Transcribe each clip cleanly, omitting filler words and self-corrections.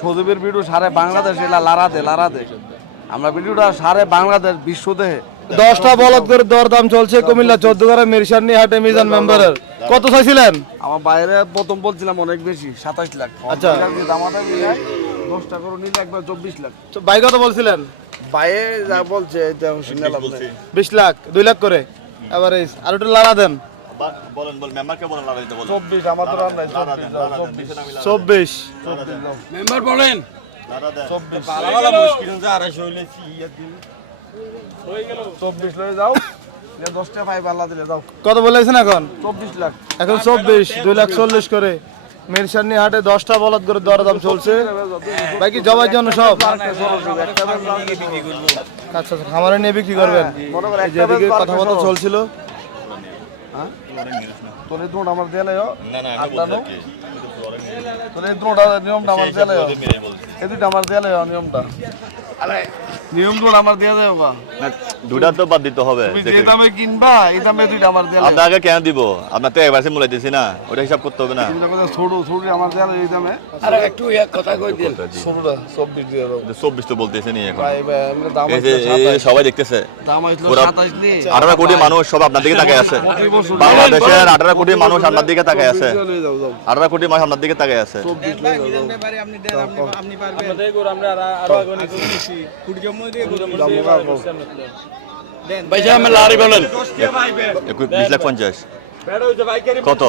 সজীবের ভিডিও সারে বাংলাদেশ এলা লারা দে আমরা ভিডিওটা সারে বাংলাদেশ বিশ্ব দেহে 10টা বলদ করে দরদাম চলছে কুমিল্লা 14 মেরসানি হাটে মিজান মেম্বারের কত চাইছিলেন? আমার বাইরে প্রথম বলছিলাম অনেক বেশি 27 লাখ। আচ্ছা দামাটা মিলে 10টা করে নিলে একবার 24 লাখ। তো ভাই কত বলছিলেন? বাইরে যা বলছে এটা শুনে লাভ নাই। 20 লাখ 2 লাখ করে এভারেজ আর একটু লাড়া দেন। বলেন মেম্বারকে বলেন লাগাই দিতে বলেন 24 আমার তো রান নাই 24 মেম্বার বলেন লারা দেন 24 ভালো ভালো মুশকিল যা 250 হইলে হয়ে গেল 24 লয়ে যাও। 10টা ভাই বাল্লা দিলে যাও। কত বলেছেন এখন? 24 লাখ। এখন 24 2 লাখ 40 করে মেরসানি হাটে 10টা বলদ করে দরদাম চলছে। ভাই কি জবাইয়ের জন্য সব? আচ্ছা খামারে নিয়ে বিক্রি করবেন। যেদিকে কথাবার্তা চলছিল তোর এই দোড় আমার দেলে না না আমি বলতে কি তোর এই দোড়টা নিয়মটা আমার দেলে এই দুইটা আমার দেলে নিয়মটা নিয়ম দোড় আমার দেয়া যায় বা না দুটা তো বাদ দিতে হবে তুমি যে দামে কিনবা এই দামে দুইটা আমার দেলে আপনাকে কেন দিব আপনার তো একবার মূল্য দিছি না ওটা হিসাব করতে হবে না তুমি কথা ছোট আমার দেলে এই দামে আরে একটু এক কথা কই দেন ছোটটা 24 দিয়ে দাও 24 তো বলতেছে নি এখন ভাই ভাই আমরা দাম এই যে এই সবাই দেখতেছে দাম হইলো পুরা 27 নি 18 কোটি মানুষ সব আপনার দিকে তাকিয়ে আছে বাংলাদেশের 18 কোটি মানুষ আপনার দিকে তাকিয়ে আছে 18 কোটি মানুষ আপনার দিকে তাকিয়ে আছে 24 লয়ে যাও ব্যাপারে আপনি দেন আপনি পারবেন আমাদের গো আমরা আরো আগে নিছি কুড়ি জমই দিয়ে দেন ভাই আমি লারি বলেন 20 লাখ 50 কত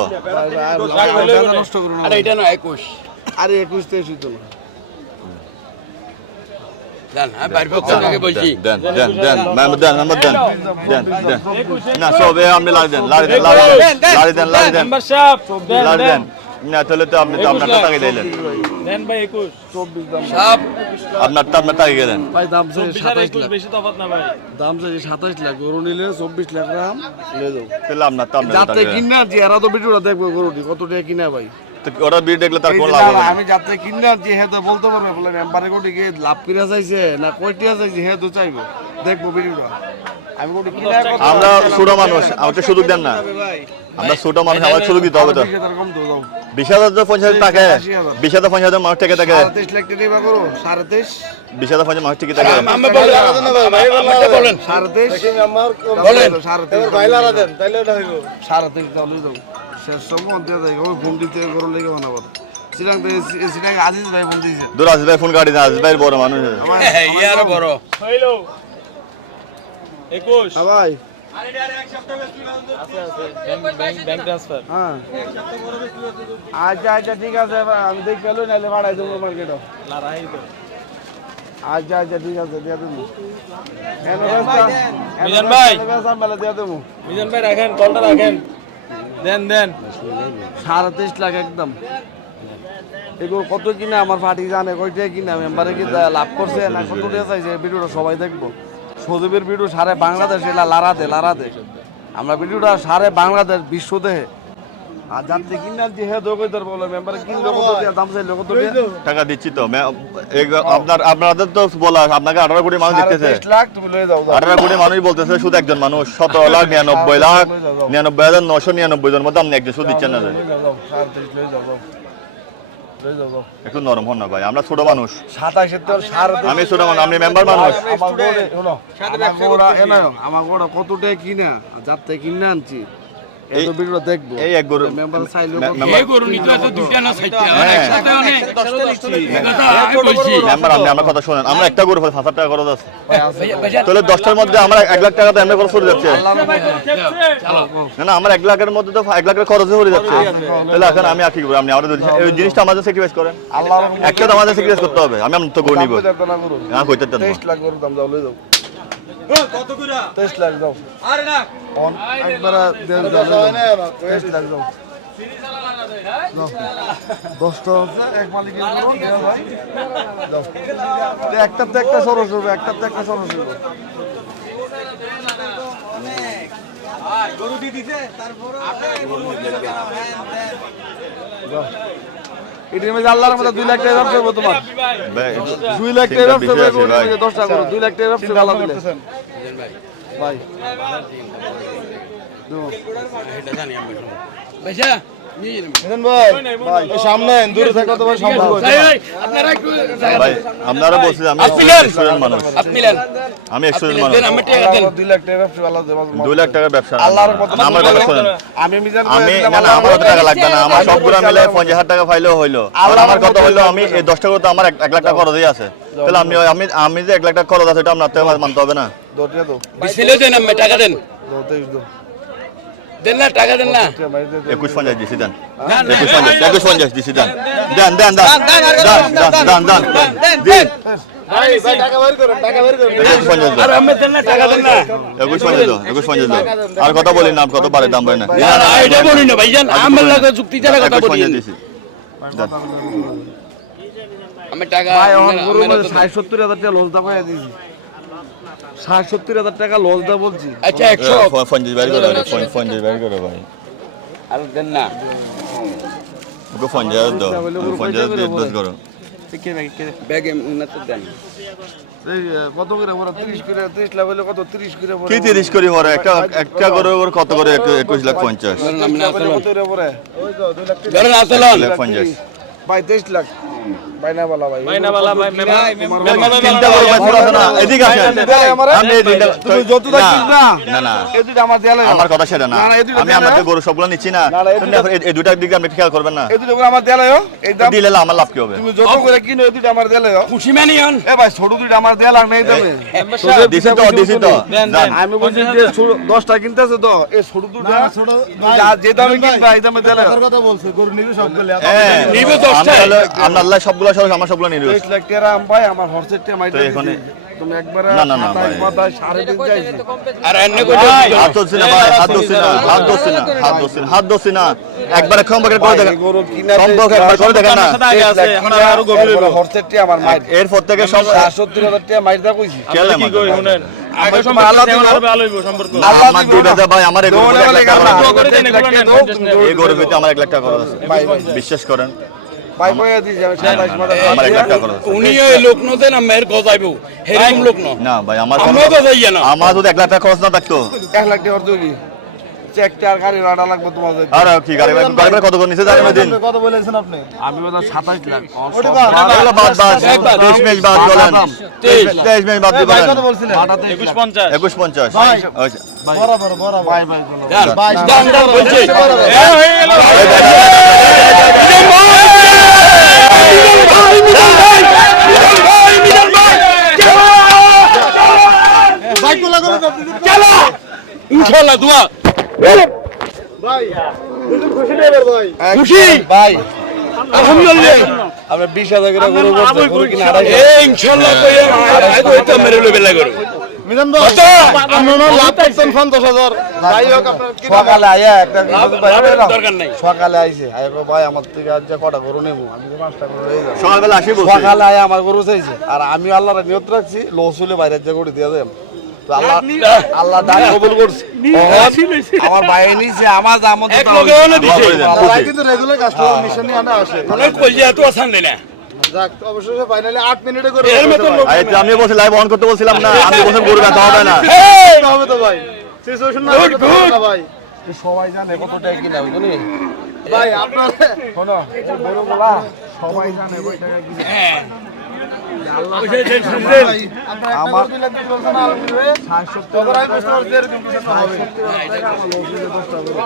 নষ্ট করো না আরে এটা না 21 আরে 21 তে শুইতো না দেন আমি বাইরে পক্ষ থেকে বলছি দেন না সবে আপনি লারি দেন মেম্বার দেন না তাহলে তো আপনি তো আপনার টাকা দিলেন দেন ভাই 21 24 দাম সব আপনার টাকা গেলেন ভাই দাম চাই 27 লাখ বেশি তফাৎ না ভাই। দাম চাই 27 লাখ গরু নিলে 24 লাখ গ্রাম নিয়ে যাও তাহলে আপনার তো যাতে কিনা যে এরা তো ভিডিওটা দেখবো গরুটি কত টাকা কিনা ভাই ওরা বিল দেখলে তার এই কোন যে লাভ হবে না, না আমি যাতে কিনা যে হে তো বলতে পারবে বলে মেম্বারে কোটি কি লাভ কিনা চাইছে না কয়টিয়া চাইছে হে তো চাইবো দেখবো ভিডিওটা আমি কোটি কিনা আমরা ছোট মানুষ আমাকে সুযোগ দেন না আমরা ছোট মানুষ আমার সুযোগ দিতে হবে তো 20,000 কম তো দাও 20,000 তো 50,000 টাকা 20,000 50,000 মানুষ টাকা থাকে 27 লাখ টাকা দিবা করো 23.5 20,000 50,000 মানুষ টাকা থাকে আমি বলেন 23.5 বলেন 23.5 ভাই লাড়া দেন তাইলে ওটা হইব। 23.5 দাও লই যাও শেষ সময় দিয়ে দেয় ওই ফোন দিতে গরু লেগে বানাবো শ্রীলঙ্কা শ্রীলঙ্কা আজিজ ভাই ফোন দিয়েছে দুরাজ ভাই ফোন কাটি না আজিজ ভাই বড় মানুষ ইয়ার বড় হইলো 21 হ্যাঁ ভাই ব্যাংক ট্রান্সফার হ্যাঁ আচ্ছা ঠিক আছে আমি দেখে গেলো নাহলে ভাড়াই দেবো মার্কেটও লাড়াই তো আচ্ছা ঠিক আছে দিয়ে দেবো মিজান ভাই। মেলা দিয়ে দেবো মিজান ভাই রাখেন কলটা রাখেন দেন 23.5 লাখ একদম এগুলো কত কিনা আমার পার্টি জানে কয়টা কিনা মেম্বারে কি লাভ করছে না কত টাকা চাইছে ভিডিওটা সবাই দেখবো সজীবের ভিডিও সারে বাংলাদেশ এলা লারা দে আমরা ভিডিওটা সারে বাংলাদেশ বিশ্ব দেহে আর যাতে কিনা যে হে দোকানদার বলে মেম্বারে কিনলো কত টাকা দাম চাইলো কত টাকা দিচ্ছি তো আপনাদের তো বলা আপনাকে 18 কোটি মানুষ দেখতেছে 23 লাখ তুমি লয়ে যাও 18 কোটি মানুষ বলতেছে শুধু একজন মানুষ 17 লাখ 99 লাখ 99,999 জন মধ্যে আপনি একজন শুধু দিচ্ছেন না একটু নরম হন না ভাই আমরা ছোট মানুষ 27 তো আমি ছোট মানুষ আপনি মেম্বার মানুষ আমার গোড়া কত টাকা কিনা যাতে কিনা আনছি এই ভিডিও দেখবো এই এক গরু মেম্বার চাইলো এই গরু নিতে তো দুইটা না চাইতে আমার একসাথে অনেক আমি বলছি মেম্বার আপনি আমার কথা শুনেন আমরা একটা গরু 5,000 টাকা খরচ আছে তাহলে 10টার মধ্যে আমরা 1 লাখ টাকা তো এমনি খরচ হয়ে যাচ্ছে না আমার 1 লাখের মধ্যে তো 1 লাখের খরচ হয়ে যাচ্ছে তাহলে এখন আমি আর কি করব আপনি আমাদের এই জিনিসটা আমাদের স্যাক্রিফাইস করেন আল্লাহ একটা তো আমাদের স্যাক্রিফাইস করতে হবে আমি তো গরু নিব না কইতে দেন 23 লাখ গরু দাম দাও লই যাও কত কইরা 23 লাখ দাও আরে না একবার দেন দাও 23 লাখ দাও 10টা আছে এক মালিকের গরু দেও ভাই দাও একটা তো একটা সরস হবে একটা তো একটা সরস হবে গরু দি দিছে তারপর এটির মধ্যে আল্লাহর মধ্যে 2 লাখ টাকা ব্যবসা করবো তোমার 2 লাখ টাকা ব্যবসা করবো 10টা করে 2 লাখ টাকা ব্যবসা ভালো দিলে ভাই এটা জানি আমি ভাইয়া মিজান ভাই এই সামনে দূরে থাকলে তো ভাই সম্ভব হবে না। আপনারা একটু ভাই আপনারা বলছেন আমি স্টুডেন্ট মানুষ আপনি নেন আমি স্টুডেন্ট মানুষ দেন আমি টাকা দেন 2 লাখ টাকা ব্যবসা আল্লাহ দেব 2 লাখ টাকার ব্যবসা আল্লাহর কথা আমার কথা শুনেন আমি মিজান আমি না না আমার অত টাকা লাগবে না আমার সবগুলো মিলে 50,000 টাকা ফাইলেও হইলো আর আমার কথা হইলো আমি এই 10 টাকা তো আমার 1 লাখ টাকা খরচই আছে তাহলে আমি যে 1 লাখ টাকা খরচ আছে এটা আপনার থেকে মানতে হবে না দোটিয়া দো বিসমিল্লাহ দেন আমি টাকা দেন দোতেই দো দেন না টাকা দেন না 21,50 দিছি দেন 21,50 দিছি দেন দেন দেন দেন দেন দেন দিন ভাই টাকা বের করেন টাকা বের করেন 21,50 আর আমি দেন না টাকা দেন না 21,50 আর কথা বলি না কত বাড়ে দাম পাই না না না এটা বলি না ভাইজান আমার লাগে যুক্তি ছাড়া কথা বলি 21,50 দিছি দেন আমি টাকা ভাই আমার গরু 60-70 হাজার টাকা লস দা কইয়া দিছি 60-70 হাজার টাকা লস দা বলছি আচ্ছা 100 50 বাইর করে 50 বাইর করে ভাই আর দেন না ওকে 50 দাও 50 দিয়ে দোষ করো ব্যাগে উন্নত দেন এই কত করে ওরা 30 করে 30 লাখ হইলে কত 30 করে কি 30 করি পরে একটা করে ওর কত করে 21,50,000 ধরেন আমি না কত করে পরে ওই তো 2 লাখ ধরেন আসলাম 50 ভাই 23 লাখ বাইনা বালা ভাই চিন্তা করো ভাই পুরো না এদিকে আসেন আমি এই দুইটা তুমি যতটা কিনবা না না এই দুইটা আমার দেয়ালে আমার কথা সেটা না না, এই দুইটা আমি দেন না। আপনাদের গরু সবগুলো নিচ্ছি না না, এই দুইটা- এই দুইটার দিকে আপনি খেয়াল করবেন না এই দুইটা করে আমার দেয়ালে এই দাম দিলে আমার লাভ কি হবে তুমি যত করে কিনো এই দুইটা আমার দেয়ালে খুশি মানি হন এ ভাই ছোট দুইটা আমার দেয়াল আর নেই দামে দিছি তো যান। আমি বলছি যে 10টা কিনতেছে তো এই ছোট দুইটা ছোট যে দামে কিনবা এই দামে দেয়ালে টাকার কথা বলছে গরু নিবে সবগুলো হ্যাঁ নিবে 10টা। আমরা আল্লাহ সবগুলো সহ আমার সবগুলো নিরুস 23 লাখ টাকা আম ভাই আমার হরসের টাকা মাইতে তো এখানে- তুমি একবার না, না, না, ভাই। 3.5 যাইছি আর এনে কই হাত ধরছি না ভাই হাত ধরছি না হাত ধরছি না হাত ধরছি না হাত ধরছি না একবারে কম্পকেট করে দেখেন গরু কিনা সম্পর্ক একবার করে দেখেন না আরো গভীর হলো হরসের টাকা আমার মাইর এরপর থেকে সব 70 হাজার টাকা মাইর দা কইছি খেয়াল কি কই শুনেন আগে সম্পর্ক আল্লাহ দিবে আমার দিবে দে ভাই আমার এই গরু দোয়া বলে টাকা দোয়া করে দেন এই গরু ভিতরে আমার 1 লাখ টাকা খরচ আছে ভাই বিশ্বাস করেন ভাই কইয়া দিছি আমি 27 মাথা আমার 1 লাখ টাকা খরচ আছে উনি ওই লোক ন দেন মেয়ের গজাইবো হেরকম লোক ন না ভাই আমার আমরা গজাইয়া না আমার যদি 1 লাখ টাকা খরচ না থাকতো 1 লাখ টাকা অর্ধ কি চেকটা আর গাড়ি ভাড়া লাগবে তোমাদের আর কি গাড়ি গাড়ি কত করে নিচে জানেন দিন কত বলেছেন আপনি আমি বললাম 27 লাখ ওটা বাদ। এগুলো বাদ বাদ 23 ম্যাচ বাদ বলেন 23 ম্যাচ বাদ দিয়ে ভাই বলেন কত বলছিলেন 21,50 ভাই। আচ্ছা বরাবর বরাবর ভাই ভাই শোনো। জান ভাই, জান জান বলছি বাইকগুলো করে দাও ইনশাআল্লাহ দোয়া ভাই একটু খুশি নেবেন ভাই খুশি ভাই আলহামদুলিল্লাহ আমরা 20,000 করে গরু করতে গরু কিনা এ ইনশাআল্লাহ কই আগে হইতো মেরে লবে লাগো মিজান ভাই আপনারা লাভ করতেন 50,000 যাই হোক আপনার কি সকালে আয়া একটা দরকার নাই সকালে আইছে আয়া কো ভাই আমার থেকে আজ যা কটা গরু নেবো আমি তো 5টা গরু লই যাব সকালবেলা আসি বলছি সকালে আয়া আমার গরু চাইছে আর আমি আল্লাহর নিয়ত রাখছি লস হলে বাইরে যা করে দিয়ে দেব তো আল্লাহ আল্লাহ ডাক কবুল করছে আমার ভাই নিছে আমার জামত এক লগে হলে দোয়া দিছে করে দেন ভাই কিন্তু রেগুলার কাস্টমার মিশন নিয়ে আনা আসে অনেক কইয়া এত আসান দেনা যাক অবশ্যই ফাইনালি 8 মিনিটে করে এর মতন লোক আরে আমি বলছি লাইভ অন করতে বলছিলাম না আমি বলছিলাম গরু ব্যথা হবে না হবে তো ভাই সিচুয়েশন না হবে তো না ভাই সবাই জানে কত টাকা কিনা বুঝলি ভাই আপনার শোনো এই গরুগুলা সবাই জানে কত টাকা কিনা ভাই আপনার একটা আমার- করে দিলে কি বলছেন আর মিলবে 60 তখন আমি বুঝতে পারছি এরকম কিছু একটা হবে টাকা আমার লস হলে 10টা গরু